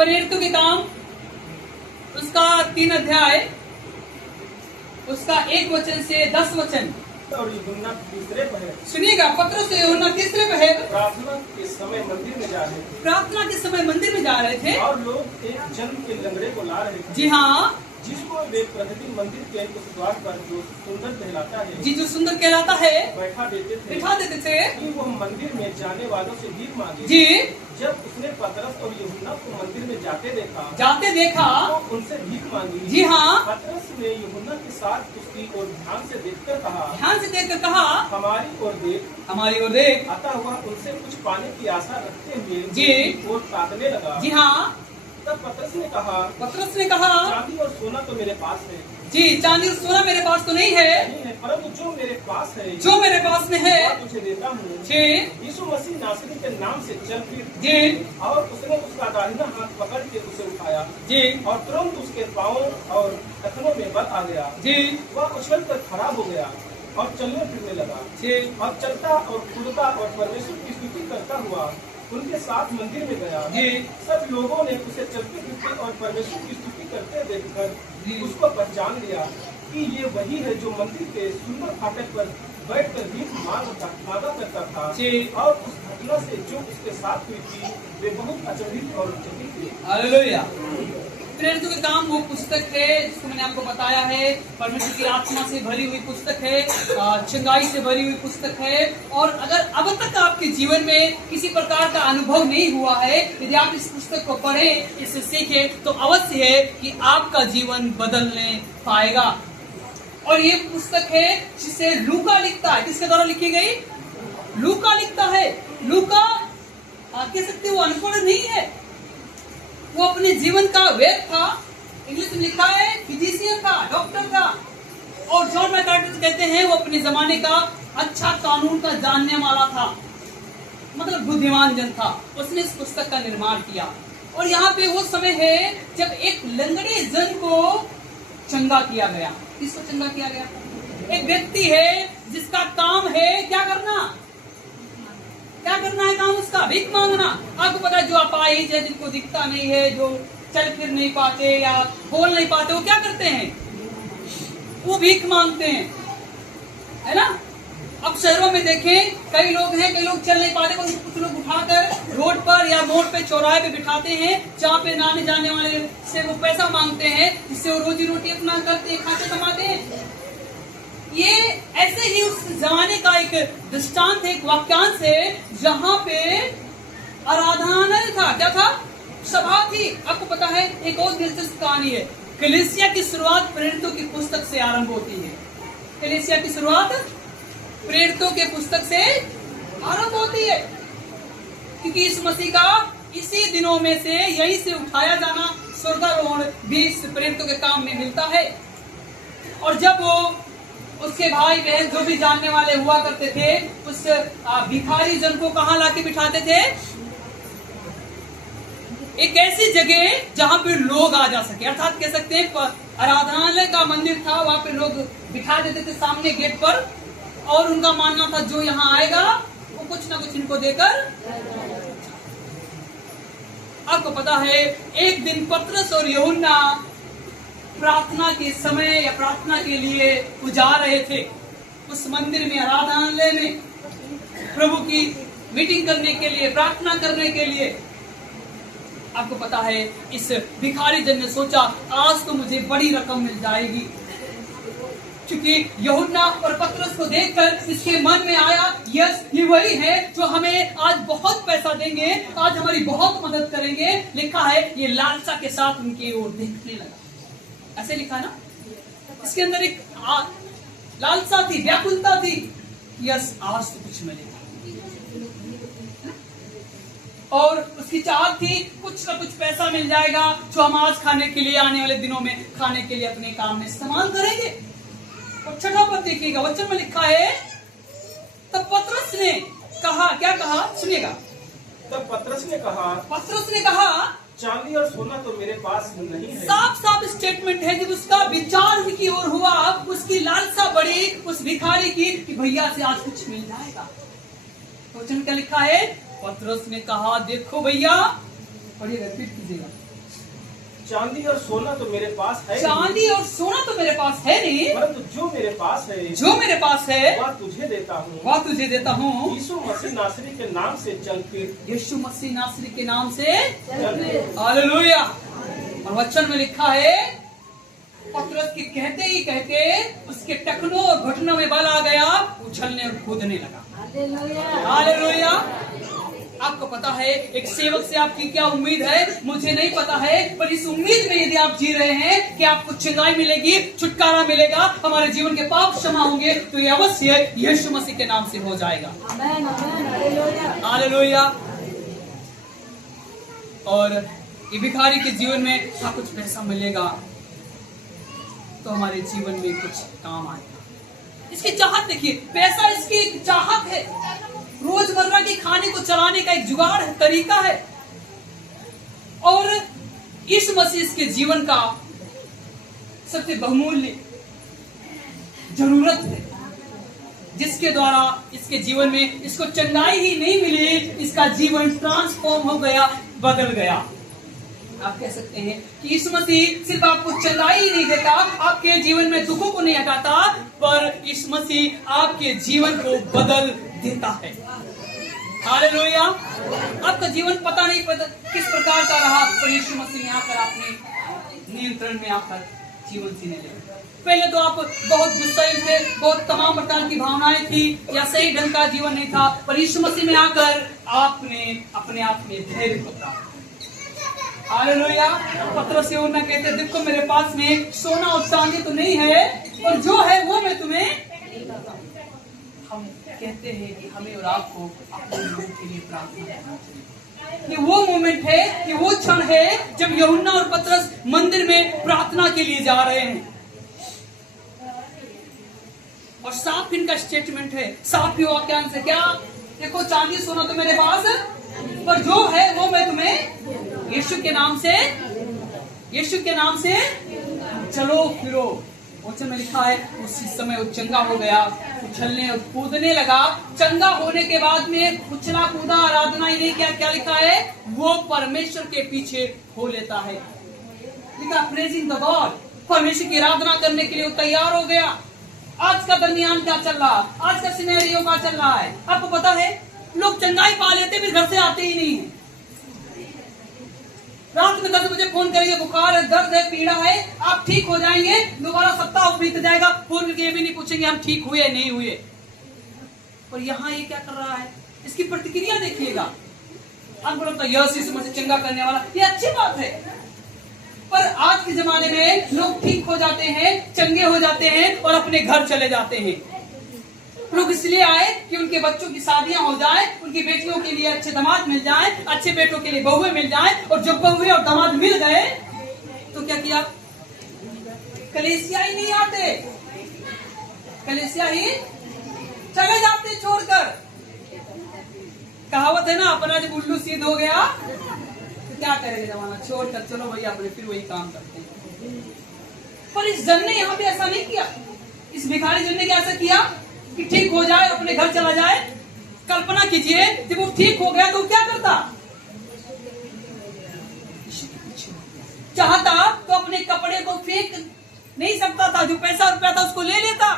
प्रेरितों के काम उसका 3 अध्याय उसका 1 वचन से 10 वचन। और यूहन्ना तीसरे पहर सुनिएगा, पतरस और यूहन्ना तीसरे पहर प्रार्थना के समय मंदिर में जा रहे थे। प्रार्थना के समय मंदिर में जा रहे थे और लोग एक जन्म के लंगड़े को ला रहे थे। जी हाँ, जिसको वे प्रतिदिन मंदिर के उस द्वार पर जो सुंदर कहलाता है, जी जो सुंदर कहलाता है, बैठा देते थे थे कि वह मंदिर में जाने वालों से भीख मांगे। जी। जब उसने पतरस और यूहन्ना को मंदिर में जाते देखा तो उनसे भीख मांगी। जी हाँ, पतरस ने यूहन्ना के साथ उसकी ओर ध्यान से देखकर कहा, हमारी ओर देख। आता हुआ उनसे कुछ पाने की आशा रखते हुए जी और ताकने लगा। जी हाँ। तब पतरस ने कहा, चांदी और सोना तो मेरे पास है। जी, चांदी और सोना मेरे पास तो नहीं है, परंतु जो मेरे पास में है वह तुझे देता हूँ। जी यीशु मसीह नासरी के नाम से चल फिर। जी और उसने उसका दाहिना हाथ पकड़ के उसे उठाया जी और तुरंत उसके पाँव और टखनों में बल आ गया। जी वह उछल कर खड़ा हो गया और चलने फिरने लगा। जी और चलता और कूदता और परमेश्वर की स्तुति करता हुआ उनके साथ मंदिर में गया। जी। सब लोगों ने उसे चलते फिरते और परमेश्वर की स्तुति करते देखकर उसको पहचान लिया कि ये वही है जो मंदिर के सुंदर फाटक पर बैठकर भीख मांगा करता था। और उस घटना से जो उसके साथ हुई थी वे बहुत अचंभित और चकित थे। हालेलुया। प्रेरितों के काम वो पुस्तक है जिसको मैंने आपको बताया है, परमेश्वर की आत्मा से भरी हुई पुस्तक है, चंगाई से भरी हुई पुस्तक है। और अगर अब तक आपके जीवन में किसी प्रकार का अनुभव नहीं हुआ है, यदि आप इस पुस्तक को पढ़ें, इससे सीखें, तो अवश्य है कि आपका जीवन बदलने पाएगा। और ये पुस्तक है जिसे लूका लिखता है। किसके द्वारा लिखी गई? लूका लिखता है। लूका आप कह सकते वो अनपढ़ नहीं है, वो अपने जीवन का वेद था। इंग्लिश में लिखा है फिजिशियन था, डॉक्टर था। और जॉन मैकार्टर कहते हैं वो अपने जमाने का अच्छा कानून का जानने वाला था, मतलब बुद्धिमान जन था। उसने इस पुस्तक का निर्माण किया। और यहाँ पे वो समय है जब एक लंगड़े जन को चंगा किया गया। किसको चंगा किया गया? एक व्यक्ति है जिसका काम है क्या करना है काम उसका? भीख मांगना। आपको पता है जो अपाहिज है, जिनको दिखता नहीं है, जो चल फिर नहीं पाते या बोल नहीं पाते, वो क्या करते हैं? वो भीख मांगते हैं, है ना। अब शहरों में देखें, कई लोग चल नहीं पाते, कुछ लोग उठाकर रोड पर या मोड़ पे चौराहे पे बिठाते हैं, जहाँ पे आने जाने वाले से वो पैसा मांगते हैं, जिससे वो रोजी रोटी अपना करते हैं, खाते कमाते हैं। ये ऐसे ही उस जमाने का एक दृष्टांत है, एक वाक्यांश है, जहाँ पे आराधनालय था। क्या था? सभा थी। आपको पता है एक और दिलचस्प कहानी है। कलीसिया की शुरुआत प्रेरितों की पुस्तक से आरंभ होती है। कलीसिया की शुरुआत प्रेरितों के पुस्तक से आरंभ होती है, क्योंकि इस मसीह का इसी दिनों में से यहीं से उठाया जाना, स्वर्गारोहण भी इस प्रेरितों के काम में मिलता है। और जब वो उसके भाई बहन जो भी जानने वाले हुआ करते थे, उस भिखारी जन को कहाँ लाके बिठाते थे? एक ऐसी जगह जहाँ पे लोग आ जा सके, अर्थात कह सकते हैं आराधनालय का मंदिर था, वहाँ पे लोग बिठा देते थे सामने गेट पर। और उनका मानना था जो यहाँ आएगा वो कुछ ना कुछ इनको देकर। आपको पता है एक दिन पतरस और यूहन्ना प्रार्थना के समय या प्रार्थना के लिए वो जा रहे थे उस मंदिर में, आराधनालय में, प्रभु की मीटिंग करने के लिए, प्रार्थना करने के लिए। आपको पता है इस भिखारी जन ने सोचा आज तो मुझे बड़ी रकम मिल जाएगी, क्योंकि यूहन्ना और पतरस को देखकर इसके मन में आया यस ये वही है जो हमें आज बहुत पैसा देंगे, आज हमारी बहुत मदद करेंगे। लिखा है ये लालसा के साथ उनकी ओर देखने लगा। ऐसे लिखा ना, इसके अंदर एक लालसा थी, व्याकुलता थी, यस आज तो कुछ मिलेगा। और उसकी चाहत थी कुछ ना कुछ पैसा मिल जाएगा जो हम आज खाने के लिए, आने वाले दिनों में खाने के लिए अपने काम में इस्तेमाल करेंगे। और छठा पद देखिएगा, वचन में लिखा है तब पतरस ने कहा, क्या कहा सुनिएगा। तब पतरस ने कहा चांदी और सोना तो मेरे पास नहीं है। साफ स्टेटमेंट है। जब उसका विचार की ओर हुआ, उसकी लालसा बढ़ी उस भिखारी की कि भैया से आज कुछ मिल जाएगा। वचन क्या लिखा है? पतरस ने कहा देखो भैया, पढ़िए रिपीट कीजिएगा। चांदी और सोना तो मेरे पास है चांदी और सोना तो मेरे पास है नहीं, परंतु जो मेरे पास है जो मेरे पास है वह तुझे देता हूँ। वह तुझे देता हूँ। यीशु मसीह नासरी के नाम से चल फिर। यीशु मसीह नासरी के नाम से चल फिर। हालेलुया। और वचन में लिखा है, पतरस के कहते ही कहते उसके टखनों और घुटनों में बल आ गया, उछलने और कूदने लगा। हालेलुया। आपको पता है एक सेवक से आपकी क्या उम्मीद है, मुझे नहीं पता है, पर इस उम्मीद में यदि आप जी रहे हैं कि आपको चंगाई मिलेगी, छुटकारा मिलेगा, हमारे जीवन के पाप क्षमा होंगे, तो ये अवश्य यीशु मसीह के नाम से हो जाएगा। हालेलुया। और ये भिखारी के जीवन में कुछ पैसा मिलेगा तो हमारे जीवन में कुछ काम आएगा। इसकी चाहत देखिए, पैसा इसकी एक चाहत है, रोजमर्रा के खाने को चलाने का एक जुगाड़ है, तरीका है। और इस मसीह इसके जीवन का सबसे बहुमूल्य जरूरत है, जिसके द्वारा इसके जीवन में इसको चंगाई ही नहीं मिली, इसका जीवन ट्रांसफॉर्म हो गया, बदल गया। आप कह सकते हैं कि यीशु मसीह सिर्फ आपको चंगाई ही नहीं देता, आपके जीवन में दुखों को नहीं हटाता, पर यीशु मसीह आपके जीवन को बदल देता है। हालेलुया। आपका जीवन पता नहीं किस प्रकार का रहा, पर यीशु मसीह ने आकर आपने नियंत्रण में आकर जीवन जीने लगे। पहले तो आप बहुत गुस्साई थे, बहुत तमाम प्रकार की भावनाएं थी, या सही ढंग का जीवन नहीं था, पर यीशु मसीह में आकर आपने अपने आप में धैर्य पकड़ा। हालेलुया। पतरस यूहन्ना कहते, देखो मेरे पास में सोना और चांदी तो नहीं है, और जो है वो मैं तुम्हें। हम कहते हैं कि हमें और आपको अपने लोगों के लिए प्रार्थना करना चाहिए। ये वो मोमेंट है, ये वो क्षण है जब यूहन्ना और पतरस मंदिर में प्रार्थना के लिए जा रहे हैं, और साफ इनका स्टेटमेंट है, साफ ही वाक्यांश है क्या? देखो चांदी सोना तो मेरे पास है, पर जो है वो मैं तुम्हें यीशु के नाम से चलो फिरो। वचन में लिखा है उसी समय वो चंगा हो गया, उछलने और कूदने लगा। चंगा होने के बाद में उछला कूदा, आराधना ही नहीं किया, क्या लिखा है? वो परमेश्वर के पीछे हो लेता है। लिखा प्रेजिंग द गॉड, परमेश्वर की आराधना करने के लिए वो तैयार हो गया। आज का दरमियान क्या चल रहा, आज का सिनेरियो क्या चल रहा है, आपको पता है? लोग चंगाई पा लेते फिर घर से आते ही नहीं है। रात में 10 बजे फोन करेंगे, बुखार है, दर्द है, पीड़ा है, आप ठीक हो जाएंगे, दोबारा सप्ताह बीत जाएगा, फोन करके ये भी नहीं पूछेंगे हम ठीक हुए नहीं हुए। और यहाँ ये क्या कर रहा है, इसकी प्रतिक्रिया देखिएगा। आप बोलता यस यीशु मसीह चंगा करने वाला, ये अच्छी बात है, पर आज के जमाने में लोग ठीक हो जाते हैं, चंगे हो जाते हैं और अपने घर चले जाते हैं। लोग इसलिए आए कि उनके बच्चों की शादियां हो जाए, उनकी बेटियों के लिए अच्छे दामाद मिल जाए, अच्छे बेटों के लिए बहुएं मिल जाए, और जब बहुएं और दामाद मिल गए तो क्या किया? कलीसिया ही नहीं आते, कलीसिया ही चले जाते छोड़कर। कहावत है ना, अपना जब उल्लू सीध हो गया तो क्या करेगा जमाना, छोड़कर चलो भैया अपने फिर वही काम करते हैं। पर इस जन ने यहाँ पे ऐसा नहीं किया, इस भिखारी जन ने क्या ऐसा किया कि ठीक हो जाए अपने घर चला जाए। कल्पना कीजिए जब वो ठीक हो गया तो क्या करता? चाहता तो अपने कपड़े को फेंक नहीं सकता था, जो पैसा रुपया था उसको ले लेता,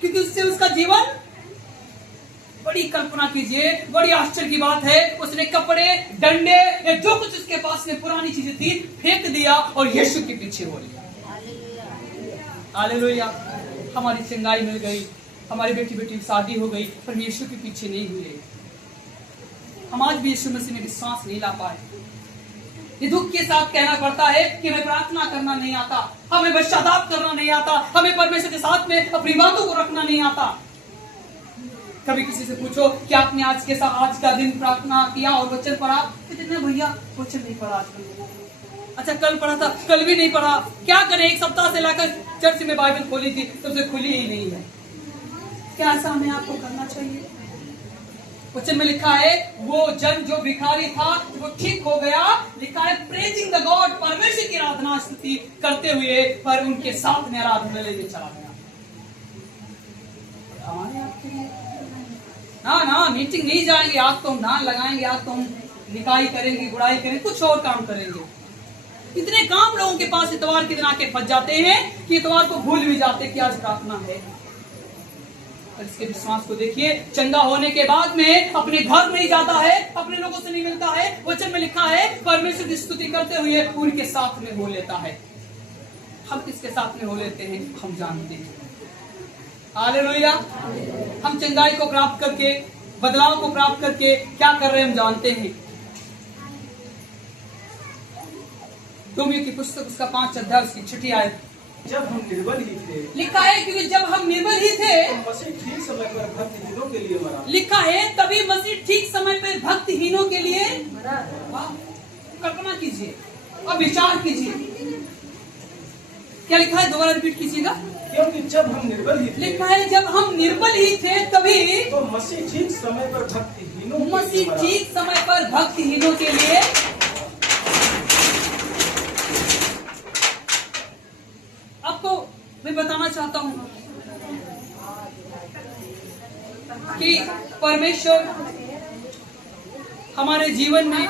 क्योंकि उससे उसका जीवन। बड़ी कल्पना कीजिए, बड़ी आश्चर्य की बात है, उसने कपड़े, डंडे या जो कुछ उसके पास में पुरानी चीजें थी फेंक दिया और यीशु के पीछे हो लिया। हालेलुया। हमारी चंगाई मिल गई, हमारी बेटी की शादी हो गई, पर यीशु के पीछे नहीं हुए। हम आज भी यीशु मसीह में विश्वास नहीं ला पाए। ये दुख के साथ कहना पड़ता है कि हमें प्रार्थना करना नहीं आता, हमें पश्चाताप करना नहीं आता, हमें परमेश्वर के साथ में अपनी बातों को रखना नहीं आता। कभी किसी से पूछो कि आपने आज का दिन प्रार्थना किया और वचन पढ़ा? कितने भैया वचन नहीं पढ़ा आजकल। अच्छा कल पढ़ा था, कल भी नहीं पढ़ा, क्या करें? एक सप्ताह से लाकर चर्च में बाइबल खोली थी तब से खुली ही नहीं है। क्या ऐसा हमें आपको करना चाहिए? वचन में लिखा है वो जन जो भिखारी था वो ठीक हो गया। लिखा है प्रेजिंग द गॉड, परमेश्वर की आराधना स्तुति करते हुए, पर उनके साथ में आराधनालय में चला गया। हमारे आपके लिए ना मीटिंग नहीं जाएंगे, आज तो हम धान लगाएंगे, आज तो हम निकाई करेंगे, गुड़ाई करेंगे, कुछ और काम करेंगे। इतने काम लोगों के पास इतवार के दिन आके फंस जाते हैं कि इतवार को भूल भी जाते हैं कि आज प्रार्थना है। और इसके विश्वास को देखिए, चंगा होने के बाद में अपने घर नहीं जाता है, अपने लोगों से नहीं मिलता है। वचन में लिखा है परमेश्वर की स्तुति करते हुए उनके साथ में हो लेता है। हम किसके साथ में हो लेते हैं हम जानते हैं। हालेलुया। हम चंगाई को प्राप्त करके, बदलाव को प्राप्त करके क्या कर रहे हैं हम जानते हैं। रोमियो की पुस्तक उसका 5 अध्याय उसकी 6 आयत, जब हम निर्बल ही थे, लिखा है क्योंकि जब हम निर्बल ही थे तो मसीह ठीक समय पर भक्तहीनों के लिए मरा। लिखा है तभी मसीह ठीक समय पर भक्तहीनों के लिए वाह, कल्पना कीजिए और विचार कीजिए। क्या लिखा है, दोबारा रिपीट कीजिएगा। क्योंकि जब हम निर्बल ही थे, लिखा है जब हम निर्बल ही थे तभी तो मसीह ठीक समय पर भक्तहीनों के लिए मसीह मरा। ठीक समय पर भक्तहीनों के लिए। आपको मैं बताना चाहता हूं कि परमेश्वर हमारे जीवन में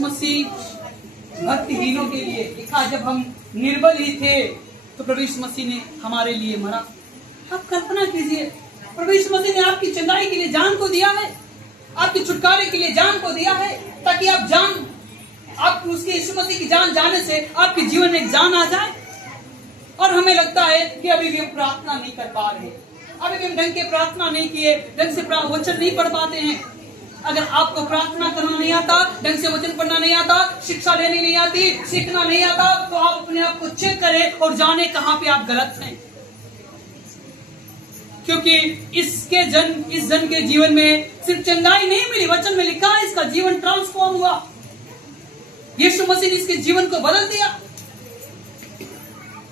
मसीह भक्तिहीनों के लिए लिखा, जब हम निर्बल ही थे तो प्रभु यीशु मसीह ने हमारे लिए मरा। आप कल्पना कीजिए, प्रभु यीशु मसीह ने आपकी चंगाई के लिए जान को दिया है, आपके छुटकारे के लिए जान को दिया है, ताकि आप उसके यीशु मसीह की जान जाने से आपके जीवन में एक जान आ जाए। और हमें लगता है कि अभी भी हम प्रार्थना नहीं कर पा रहे, अभी भी हम ढंग के प्रार्थना नहीं किए, ढंग से वचन नहीं पढ़ पाते हैं। अगर आपको प्रार्थना करना नहीं आता, ढंग से वचन पढ़ना नहीं आता, शिक्षा लेनी नहीं आती, सीखना नहीं आता, तो आप अपने आप को चेक करें और जाने कहां पे आप गलत हैं। क्योंकि इस जन के जीवन में सिर्फ चंगाई नहीं मिली, वचन में लिखा है इसका जीवन ट्रांसफॉर्म हुआ। यीशु मसीह ने इसके जीवन को बदल दिया।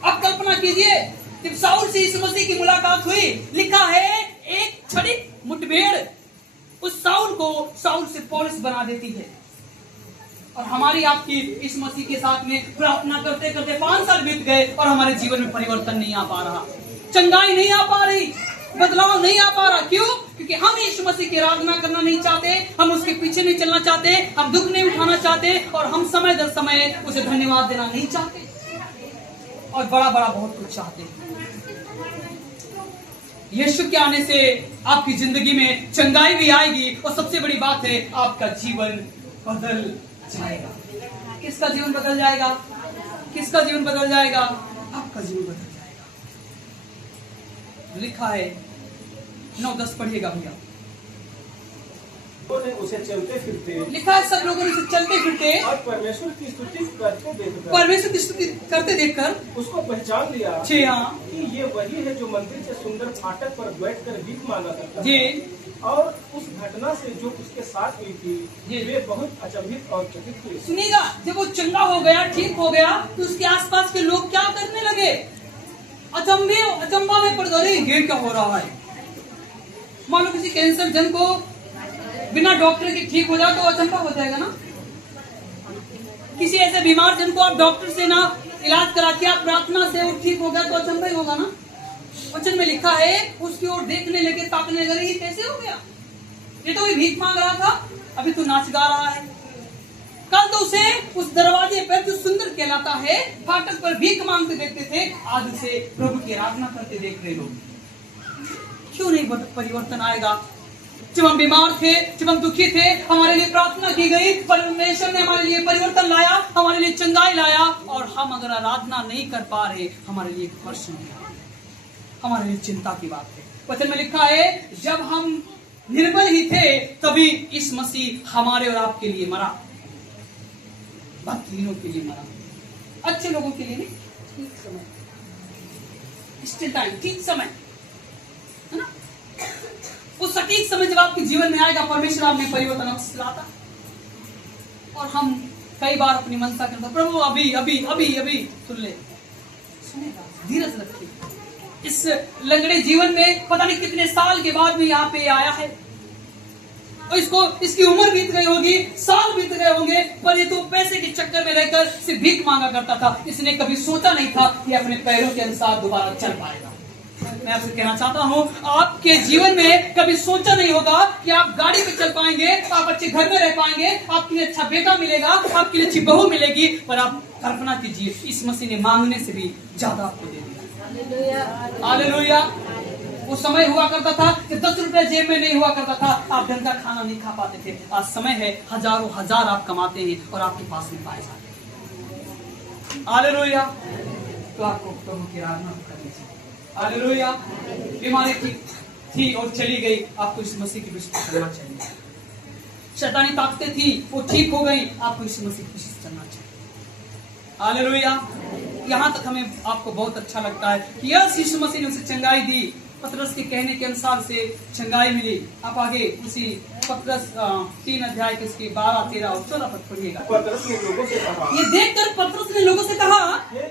अब कल्पना कीजिए, जब साउल से यीशु मसीह की मुलाकात हुई, लिखा है एक क्षणिक मुठभेड़ उस साउल से पौलुस बना देती है। और हमारी आपकी इस मसीह के साथ में प्रार्थना करते करते 5 साल बीत गए और हमारे जीवन में परिवर्तन नहीं आ पा रहा, चंगाई नहीं आ पा रही, बदलाव नहीं आ पा रहा। क्यों? क्योंकि हम यीशु मसीह की आराधना करना नहीं चाहते, हम उसके पीछे नहीं चलना चाहते, हम दुख नहीं उठाना चाहते, और हम समय दर समय उसे धन्यवाद देना नहीं चाहते, और बड़ा बड़ा बहुत कुछ चाहते हैं। यीशु के आने से आपकी जिंदगी में चंगाई भी आएगी, और सबसे बड़ी बात है आपका जीवन बदल जाएगा। किसका जीवन बदल जाएगा? किसका जीवन बदल जाएगा? आपका जीवन बदल जाएगा। लिखा है 9-10 पढ़िएगा भैया। लोगों ने उसे चलते फिरते, लिखा है सब लोगों ने उसे चलते फिरते और परमेश्वर की स्तुति करते देखकर उसको पहचान लिया जी हाँ कि ये वही है जो मंदिर के सुंदर फाटक पर बैठकर भीख मांगा करता जी। और उस घटना से जो उसके साथ हुई थी, जी। वे बहुत अचंभित और चकित हुए। सुनिएगा, जब वो चंगा हो गया, ठीक हो गया, तो उसके आसपास के लोग क्या करने लगे? अचंबा में पड़ गए, ये क्या हो रहा है? मान लो किसी कैंसर जन को बिना डॉक्टर के ठीक हो जाए तो अचंबा हो जाएगा ना। किसी ऐसे बीमार जन को आप डॉक्टर से ना इलाज करा के आप प्रार्थना से वो ठीक हो गया तो अचंबा ही होगा ना। वचन में लिखा है उसकी ओर देखने लगे, ताकने लगे, ये कैसे हो गया? ये तो भीख मांग रहा था, अभी तो नाच गा रहा है। कल तो उसे उस दरवाजे पर जो सुंदर कहलाता है फाटक पर भीख मांगते देखते थे, आज उसे प्रभु की आराधना करते देख रहे लोग। क्यों नहीं परिवर्तन आएगा? जब हम बीमार थे, जब हम दुखी थे, हमारे लिए प्रार्थना की गई, परमेश्वर ने हमारे लिए परिवर्तन लाया, हमारे लिए चंगाई लाया, और हम अगर आराधना नहीं कर पा रहे, हमारे लिए प्रश्न है, हमारे लिए चिंता की बात है। वचन में लिखा है जब हम निर्बल ही थे तभी इस मसीह हमारे और आपके लिए मरा, भक्तहीनों के लिए मरा, अच्छे लोगों के लिए नहीं, ठीक समय, स्टिल टाइम, ठीक समय है ना। उस सटीक समय जब आपके जीवन में आएगा, परमेश्वर आप में परिवर्तन अवश्य लाता। और हम कई बार अपनी मनसा करते, प्रभु अभी अभी अभी अभी सुन ले, सुनेगा, धीरज रखिए। इस लंगड़े जीवन में पता नहीं कितने साल के बाद भी यहाँ पे आया है, और इसकी उम्र बीत गई होगी, साल बीत गए होंगे, पर ये तो पैसे के चक्कर में रहकर सिर्फ भीख मांगा करता था। इसने कभी सोचा नहीं था कि अपने पैरों के अनुसार दोबारा चल पाएगा। मैं आपसे कहना चाहता हूँ, आपके जीवन में कभी सोचा नहीं होगा कि आप गाड़ी पे चल पाएंगे, आप अच्छे घर में रह पाएंगे, आपके लिए अच्छा बेटा मिलेगा, आपके लिए अच्छी बहू मिलेगी, पर आप कल्पना कीजिए, इस मसीह ने मांगने से भी ज्यादा आपको दे दिया। हालेलुया। वो समय हुआ करता था कि 10 रुपए जेब में नहीं हुआ करता था, आप ढंग का खाना नहीं खा पाते थे। आज समय है, हजारों हजार आप कमाते हैं और आपके पास में पैसा है। हालेलुया। तो आपको प्रभु की आराधना करनी चाहिए। हालेलुया। बीमारी थी और चली गई, आपको इस मसीह की विश्वास करना चाहिए। शैतानी ताकतें थी, वो ठीक हो गई, आपको इस मसीह की विश्वास करना चाहिए। हालेलुया। यहाँ तक हमें आपको बहुत अच्छा लगता है कि यस यीशु मसीह ने उसे चंगाई दी, पतरस के कहने के अनुसार से चंगाई मिली। आप आगे उसी पतरस 3 अध्याय के इसके 12, 13 और 14 पद पढ़िएगा। पतरस ने लोगों से कहा, ये देखकर पतरस ने लोगों से कहा, हे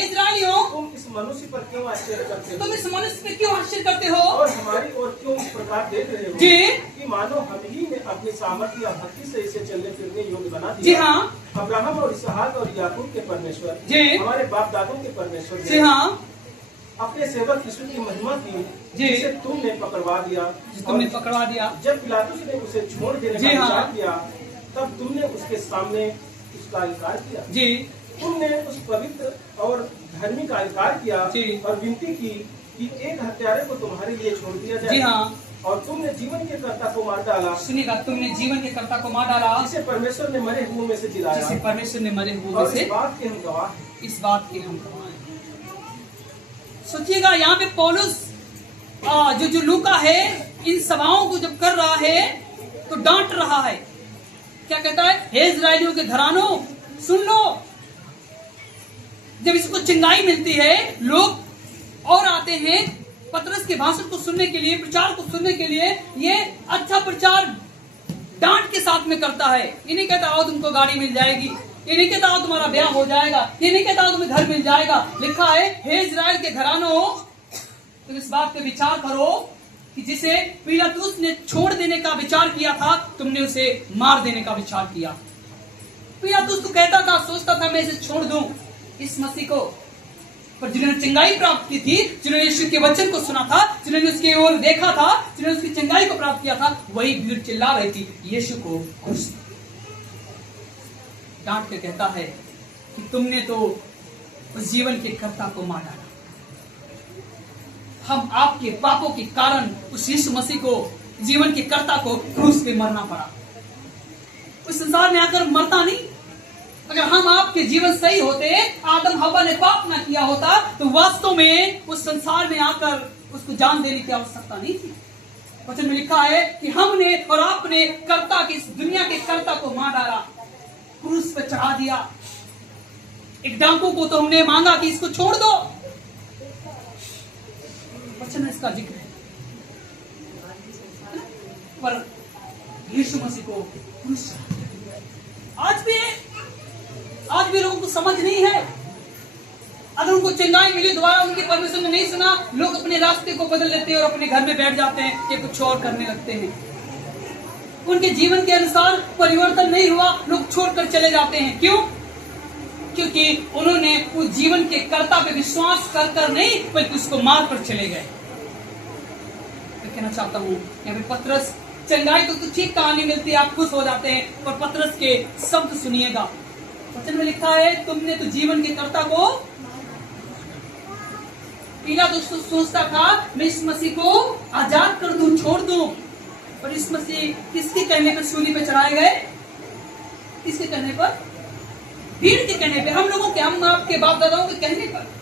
इस्राएलियों, तुम इस मनुष्य पर क्यों आश्चर्य करते हो? तुम इस मनुष्य पे क्यों आश्चर्य करते हो और हमारी ओर क्यों इस प्रकार देख रहे हो जी? कि मानो हम ही ने अपनी सामर्थ्य या भक्ति से इसे चलने फिरने योग्य बना दिया। जी हाँ। अब्राहम और इसहाक और याकूब के परमेश्वर, जी। हमारे बाप दादों के परमेश्वर जी हाँ, अपने सेवक यीशु की महिमा की, जी। जिसे तुमने पकड़वा दिया, तुमने पकड़वा दिया। जब पिलातुस ने उसे छोड़ देने जी का हाँ। विचार किया, तब तुमने उसके सामने उसका इनकार किया। जी। तुमने उस पवित्र और धर्मी का इनकार किया जी। और विनती की कि एक हत्यारे को तुम्हारे लिए छोड़ दिया जाए। जी हाँ। और तुमने जीवन के कर्ता को मार डाला। सुनिएगा, तुमने जीवन के कर्ता को मार डाला, जिसे परमेश्वर ने मरे हुओं में से जिलाया। जिसे परमेश्वर ने मरे हुए और से, इस बात के हम गवाह हैं। इस बात के हम गवाह हैं। सोचिएगा, यहाँ पे पौलुस जो लूका है, इन सभाओं को जब कर रहा है तो डांट रहा है। क्या कहता है? हे इस्राएलियों के घरानों, सुन लो। जब इसको चंगाई मिलती है, लोग और आते हैं पतरस के भाषण को सुनने के लिए, प्रचार को सुनने के लिए। ये अच्छा प्रचार डांट के साथ में करता है। ये नहीं कहता आओ तुमको गाड़ी मिल जाएगी, ये नहीं कहता आओ तुम्हारा ब्याह हो जाएगा, ये नहीं कहता आओ तुम्हें घर मिल जाएगा। लिखा है, हे इस्राएल के घरानों, तुम इस बात पे विचार करो कि जिसे पिलातुस ने छोड़ देने का विचार किया था, तुमने उसे मार देने का विचार किया। पिलातुस तो कहता था, सोचता था मैं इसे छोड़ दूं, इस मसीह को, पर जिन्होंने चंगाई प्राप्त की थी, जिन्होंने यीशु के वचन को सुना था, जिन्होंने उसकी ओर देखा था, जिन्होंने उसकी चंगाई को प्राप्त किया था, वही भीड़ चिल्ला रही थी, यीशु को क्रूस। डांट के कहता है कि तुमने तो उस जीवन के कर्ता को मार डाला। हम आपके पापों के कारण उस यीशु मसीह को, जीवन के कर्ता को क्रूस पे मरना पड़ा। उस संसार में आकर मरता नहीं। अगर हम आपके जीवन सही होते, आदम हवा ने पाप ना किया होता, तो वास्तव में उस संसार में आकर उसको जान देने की आवश्यकता नहीं थी। वचन में लिखा है कि हमने और आपने कर्ता की, इस दुनिया के कर्ता को मार डाला, क्रूस पे चढ़ा दिया। एक डाकू को तो हमने मांगा कि इसको छोड़ दो, वचन में इसका जिक्र है, पर यीशु मसीह को क्रूस। आज भी लोगों को समझ नहीं है। अगर उनको चंगाई मिली, दोबारा उनके परमेश्वर ने नहीं सुना, लोग अपने रास्ते को बदल लेते हैं और अपने घर में बैठ जाते हैं कि कुछ और करने लगते हैं। उनके जीवन के अनुसार परिवर्तन नहीं हुआ, लोग छोड़कर चले जाते हैं। क्यों? क्योंकि उन्होंने उस जीवन के कर्ता पे विश्वास कर नहीं, बल्कि उसको मार कर चले गए। मैं कहना चाहता हूँ, यहाँ पे पतरस, चंगाई तो ठीक कहानी मिलती है, आप खुश हो जाते हैं, पर पतरस के शब्द सुनिएगा। वचन में लिखा है, तुमने तो जीवन के कर्ता को, पिलातुस सोचता था मैं इस मसीह को आजाद कर दूं, छोड़ दूं, पर इस मसीह किसके कहने पर सूली पे चढ़ाए गए? किसके कहने पर? भीड़ के कहने पे, हम लोगों के, हम आपके बाप दादाओं के कहने पर।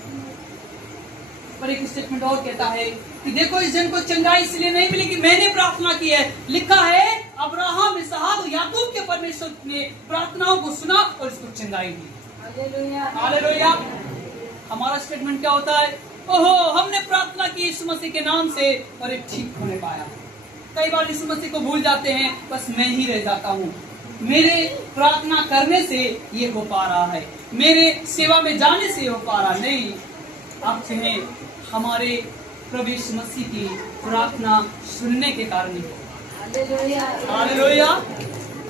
पर एक स्टेटमेंट और कहता है कि देखो, इस जन को चंगाई इसलिए नहीं मिली कि मैंने प्रार्थना की है। लिखा है, अब्राहम, इसहाक और याकूब के परमेश्वर ने प्रार्थनाओं को सुना और इसको चंगाई दी। हालेलुया। हमारा स्टेटमेंट क्या होता है? ओहो, हमने प्रार्थना की यीशु मसीह के नाम से और एक ठीक होने पाया। कई बार यीशु मसीह को भूल जाते हैं, बस मैं ही रह जाता हूँ। मेरे प्रार्थना करने से ये हो पा रहा है, मेरे सेवा में जाने से हो पा रहा नहीं। आप चाहें हमारे प्रभु यीशु मसीह की प्रार्थना सुनने के कारण ही। हालेलुया।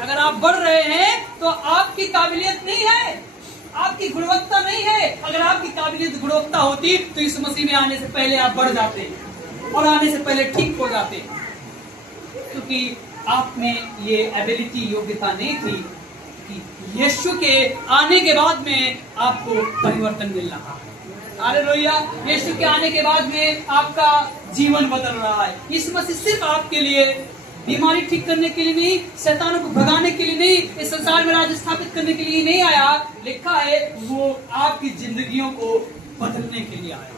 अगर आप बढ़ रहे हैं तो आपकी काबिलियत नहीं है, आपकी गुणवत्ता नहीं है। अगर आपकी काबिलियत गुणवत्ता होती तो इस मसीह में आने से पहले आप बढ़ जाते और आने से पहले ठीक हो जाते, क्योंकि आप में ये एबिलिटी, योग्यता नहीं थी कि यीशु के आने के बाद में आपको परिवर्तन मिल रहा है। हालेलुया। यीशु के आने के बाद में आपका जीवन बदल रहा है। इस मसीह सिर्फ आपके लिए बीमारी ठीक करने के लिए नहीं, शैतानों को भगाने के लिए नहीं, इस संसार में राज स्थापित करने के लिए नहीं आया। लिखा है वो आपकी जिंदगियों को बदलने के लिए आया।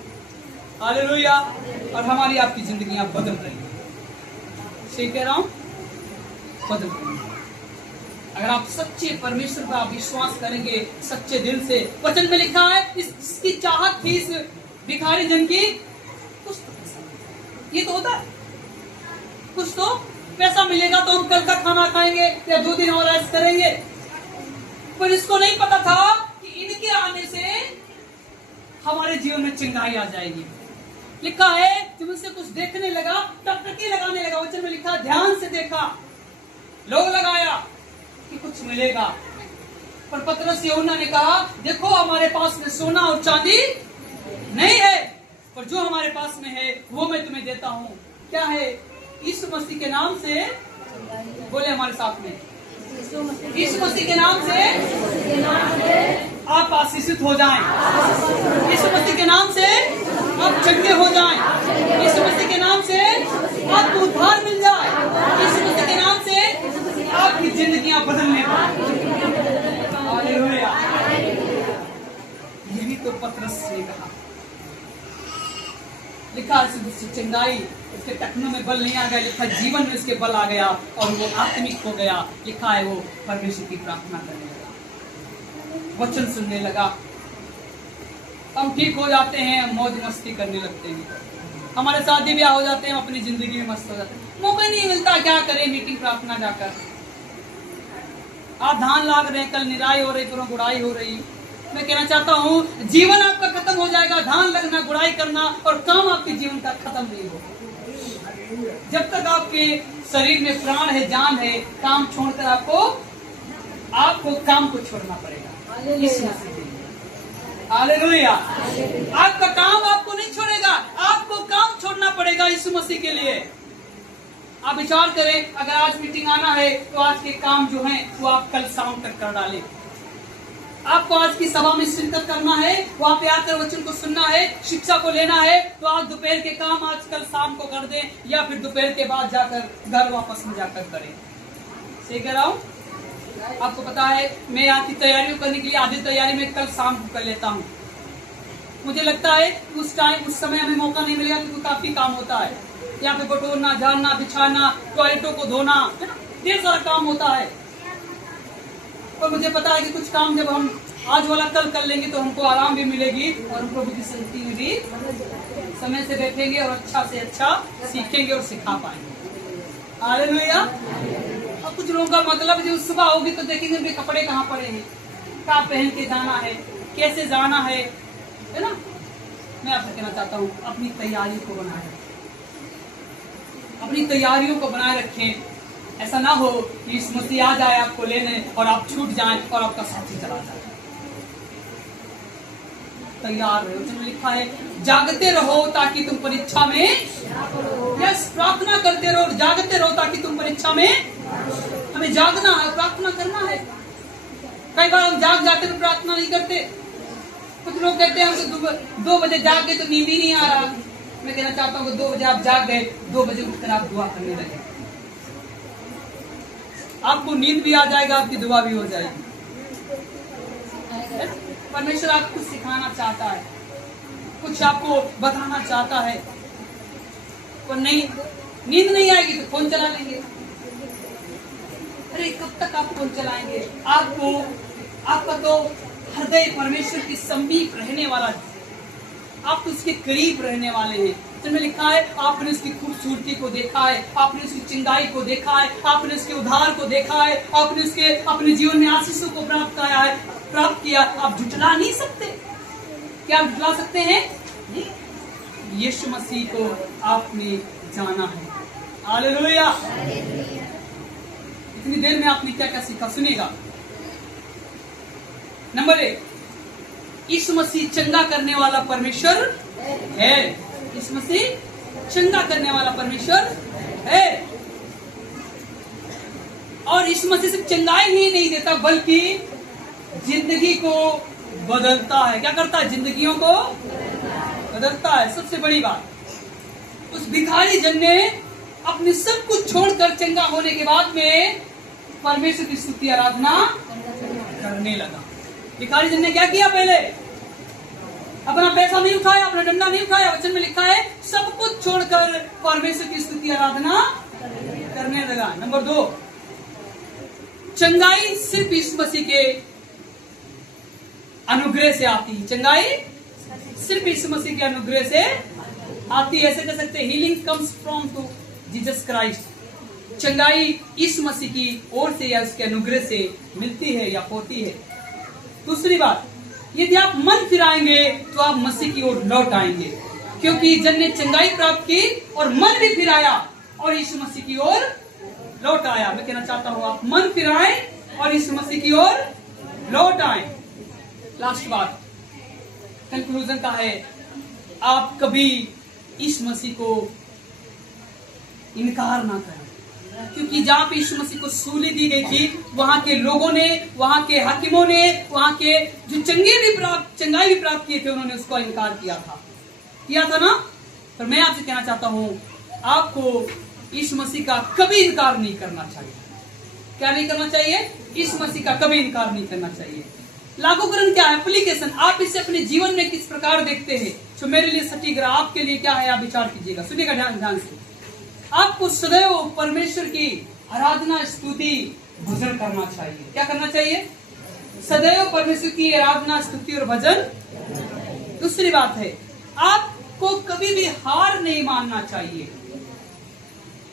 हालेलुया। और हमारी आपकी जिंदगियां बदल रही हैं। सही कह रहा हूं? बदल रही हैं। अगर आप सच्चे परमेश्वर पर आप विश्वास करेंगे सच्चे दिल से, वचन में लिखा है इसकी चाहत थी इस भिखारी जन की कुछ तो पैसा। ये तो होता है, कुछ तो पैसा मिलेगा तो हम कल का खाना खाएंगे या 2 दिन और ऐश करेंगे। पर इसको नहीं पता था कि इनके आने से हमारे जीवन में चिंगारी आ जाएगी। लिखा है जब उससे कुछ देखने लगा, टकटकी लगाने लगा। वचन में लिखा ध्यान से देखा, लोग लगाया कि कुछ मिलेगा। पर पतरस यूहन्ना ने कहा देखो हमारे पास में सोना और चांदी नहीं है, पर जो हमारे पास में है वो मैं तुम्हें देता हूँ। क्या है? यीशु मसीह के नाम से, बोले हमारे साथ में, यीशु मसीह के नाम से आप आशीषित हो जाएं। यीशु मसीह के नाम से आप चंगे हो जाएं। यीशु मसीह के नाम से आपको उद्धार मिल जाए। यीशु मसीह के नाम से आपकी जिंदगियां बदलने पाए। हालेलुया। यही तो पतरस ने कहा। लिखा चंगाई उसके टखनों में बल नहीं आ गया, लिखा जीवन में उसके बल आ गया और वो आत्मिक हो गया। लिखा है वो परमेश्वर की प्रार्थना करने लगा, वचन सुनने लगा। हम ठीक हो जाते हैं, मौज मस्ती करने लगते हैं, हमारे शादी ब्याह हो जाते हैं, अपनी जिंदगी में मस्त हो जाते हैं। मौका नहीं मिलता, क्या करें मीटिंग प्रार्थना जाकर। आप धान लाग रहे हैं, कल निराई हो रही, पूरा गुड़ाई हो रही। मैं कहना चाहता हूँ जीवन आपका खत्म हो जाएगा, धान लगना, गुड़ाई करना और काम आपके जीवन का खत्म नहीं होगा। जब तक आपके शरीर में प्राण है, जान है, काम छोड़कर आपको काम को छोड़ना पड़ेगा। हालेलुया। आपका काम आपको नहीं छोड़ेगा, आपको काम छोड़ना पड़ेगा यीशु मसीह के लिए। आप विचार करें, अगर आज मीटिंग आना है तो आज के काम जो हैं वो आप कल शाम तक कर डालें। आपको आज की सभा में शिरकत करना है, वहाँ पे आकर वचन को सुनना है, शिक्षा को लेना है, तो आज दोपहर के काम आज कल शाम को कर दें या फिर दोपहर के बाद जाकर घर वापस में जाकर करें। सही कह रहा हूँ? आपको पता है मैं यहाँ की तैयारियों करने के लिए आधी तैयारी में कल शाम को कर लेता हूँ। मुझे लगता है उस समय हमें मौका नहीं मिलेगा क्योंकि काफी काम होता है। यहाँ पे बटोरना, झाड़ना, बिछाना, टॉयलेटों को धोना, है ना, ढेर सारा काम होता है। और मुझे पता है कि कुछ काम जब हम आज वाला कल कर लेंगे तो हमको आराम भी मिलेगी और हम प्रभु की संगति में भी समय से बैठेंगे और अच्छा से अच्छा सीखेंगे और सिखा पाएंगे। हालेलुया। और कुछ लोगों का मतलब जब सुबह होगी तो देखेंगे उनके कपड़े कहाँ पड़े हैं, क्या पहन के जाना है, कैसे जाना है ना। मैं आपसे कहना चाहता हूँ अपनी तैयारी को बनाए रखें, अपनी तैयारियों को बनाए रखें। ऐसा ना हो कि इस मसीह आ जाए आपको लेने और आप छूट जाएं और आपका साथी चला जाए। तैयार रहो। उसमें लिखा है जागते रहो ताकि तुम परीक्षा में, यस, प्रार्थना करते रहो, जागते रहो ताकि तुम परीक्षा में। हमें जागना है, प्रार्थना करना है। कई बार हम जाग जाते तो प्रार्थना नहीं करते। कुछ लोग कहते हैं हमसे 2 बजे जाग गए तो नींद ही नहीं आ रहा। मैं कहना चाहता हूँ 2 बजे आप जाग गए, 2 बजे उठकर आप दुआ करने लगे, आपको नींद भी आ जाएगा, आपकी दुआ भी हो जाएगी। परमेश्वर आपको कुछ सिखाना चाहता है, कुछ आपको बताना चाहता है, पर नहीं, नींद नहीं आएगी तो फोन चला लेंगे। अरे कब तक आप फोन चलाएंगे? आपका तो हृदय परमेश्वर के समीप रहने वाला, आप तो उसके करीब रहने वाले हैं। में लिखा है आपने उसकी खूबसूरती को देखा है, आपने उसकी चिंगाई को देखा है, आपने उसके उद्धार को देखा है, आपने उसके अपने जीवन में आशीषों को प्राप्त किया। आप झुठला नहीं सकते। क्या आप झुठला सकते हैं? नहीं। यीशु मसीह को आपने जाना है। हालेलुया। इतनी देर में आपने क्या क्या सीखा सुनिएगा। नंबर 1, यीशु मसीह चंगा करने वाला परमेश्वर है। यीशु मसीह चंगा करने वाला परमेश्वर है। और यीशु मसीह सिर्फ चंगाई ही नहीं देता बल्कि जिंदगी को बदलता है। क्या करता है? जिंदगियों को बदलता है। सबसे बड़ी बात, उस भिखारी जन ने अपने सब कुछ छोड़कर चंगा होने के बाद में परमेश्वर की स्तुति आराधना करने लगा। भिखारी जन ने क्या किया? पहले अपना पैसा नहीं उठाया, अपना डंडा नहीं उठाया। वचन में लिखा है सब कुछ छोड़कर परमेश्वर की स्तुति आराधना करने लगा। नंबर 2, चंगाई सिर्फ यीशु मसीह के अनुग्रह से आती है। चंगाई सिर्फ यीशु मसीह के अनुग्रह से आती है। ऐसे कह सकते हैं, healing comes from to Jesus Christ. चंगाई यीशु मसीह की ओर से या उसके अनुग्रह से मिलती है या होती है। दूसरी बात, यदि आप मन फिराएंगे तो आप मसीह की ओर लौट आएंगे, क्योंकि जन ने चंगाई प्राप्त की और मन भी फिराया और यीशु मसीह की ओर लौट आया। मैं कहना चाहता हूं, आप मन फिराएं और यीशु मसीह की ओर लौट आएं। लास्ट बात, कंक्लूजन का है, आप कभी यीशु मसीह को इनकार ना करें, क्योंकि जहां पे यीशु मसीह को सूली दी गई थी, वहां के लोगों ने, वहां के हाकिमों ने, वहां के जो चंगाई भी प्राप्त किए थे, उन्होंने उसका इनकार किया था ना। पर मैं आपसे कहना चाहता हूं, आपको यीशु मसीह का कभी इनकार नहीं करना चाहिए। क्या नहीं करना चाहिए? यीशु मसीह का कभी इनकार नहीं करना चाहिए। लागूकरण क्या है? एप्लीकेशन। आप इसे अपने जीवन में किस प्रकार देखते हैं, जो मेरे लिए सटीक रहा, आपके लिए क्या है, आप विचार कीजिएगा। सुनिएगा ध्यान से। आपको सदैव परमेश्वर की आराधना, स्तुति, भजन करना चाहिए। क्या करना चाहिए? सदैव परमेश्वर की आराधना, स्तुति और भजन। दूसरी बात है, आपको कभी भी हार नहीं मानना चाहिए।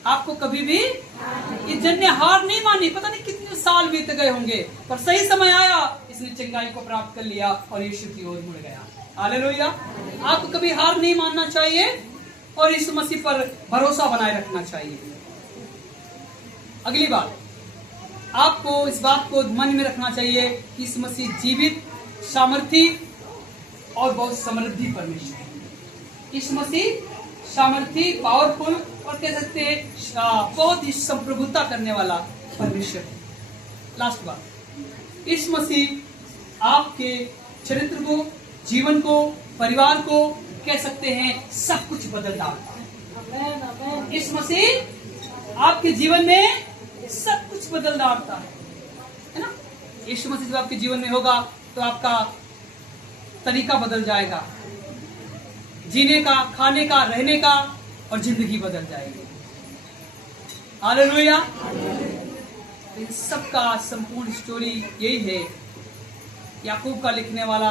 आपको कभी भी, इस जन ने हार नहीं मानी। पता नहीं कितने साल बीत गए होंगे, पर सही समय आया, इसने चंगाई को प्राप्त कर लिया और यीशु की ओर मुड़ गया। हालेलुया। आपको कभी हार नहीं मानना चाहिए और यीशु मसीह पर भरोसा बनाए रखना चाहिए। अगली बात, आपको इस बात को मन में रखना चाहिए कि यीशु मसीह जीवित, सामर्थी और बहुत समृद्धि परमेश्वर है। यीशु मसीह सामर्थी, पावरफुल और कह सकते हैं बहुत ही संप्रभुता करने वाला परमेश्वर है। लास्ट बात, यीशु मसीह आपके चरित्र को, जीवन को, परिवार को, कह सकते हैं सब कुछ बदल डालता है। यीशु मसीह आपके जीवन में सब कुछ बदल डालता है ना। यीशु मसीह जब आपके जीवन में होगा तो आपका तरीका बदल जाएगा, जीने का, खाने का, रहने का, और जिंदगी बदल जाएगी। हालेलुया। इन सब का संपूर्ण स्टोरी यही है। याकूब का लिखने वाला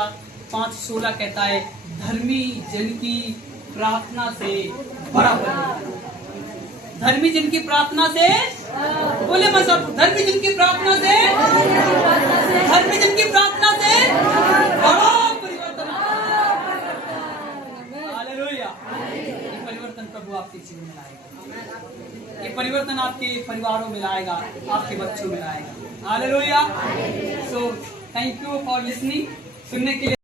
5:16 कहता है, धर्मी जन की प्रार्थना से बड़ा बने। धर्मी जन की प्रार्थना से, बोले मत सब, धर्मी जन की प्रार्थना से, धर्मी जन की प्रार्थना से बड़ा परिवर्तन। हालेलुया। ये परिवर्तन प्रभु आपके जीवन में लाएगा। ये परिवर्तन आपके परिवारों में लाएगा, आपके बच्चों में लाएगा। Hallelujah. So thank you for listening. सुनने के लिए